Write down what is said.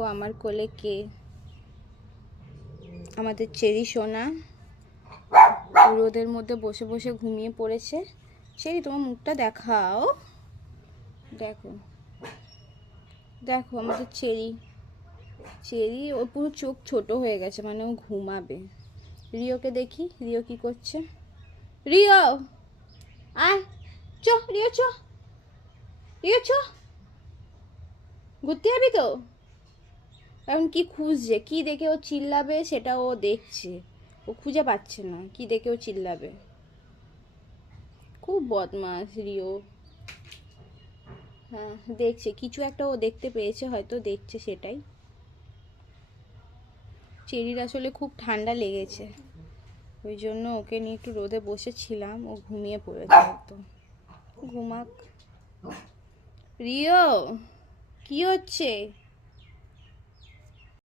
দেখো আমার কোলে কে, আমাদের চেরি সোনা রোদের মধ্যে বসে বসে ঘুমিয়ে পড়েছে। চেরি তোমার মুখটা দেখাও, দেখো দেখো আমাদের চেরি। চেরি ও পুরো চোখ ছোট হয়ে গেছে, মানে ও ঘুমাবে। রিওকে দেখি, রিও কি করছে। রিও আয়, চ রিও চ, রিও চ, ঘুরতে যাবি তো? এখন কি খুঁজছে, কি দেখে ও চিল্লাবে সেটা ও দেখছে। ও খুঁজে পাচ্ছে না কি দেখে ও চিল্লাবে। খুব বদমাস রিও। হ্যাঁ দেখছে কিছু একটা, ও দেখতে পেয়েছে হয়তো, দেখছে সেটাই। চেরির আসলে খুব ঠান্ডা লেগেছে, ওই জন্য ওকে নিয়ে একটু রোদে বসেছিলাম। ও ঘুমিয়ে পড়েছে একদম, ঘুমাক। রিও কি হচ্ছে?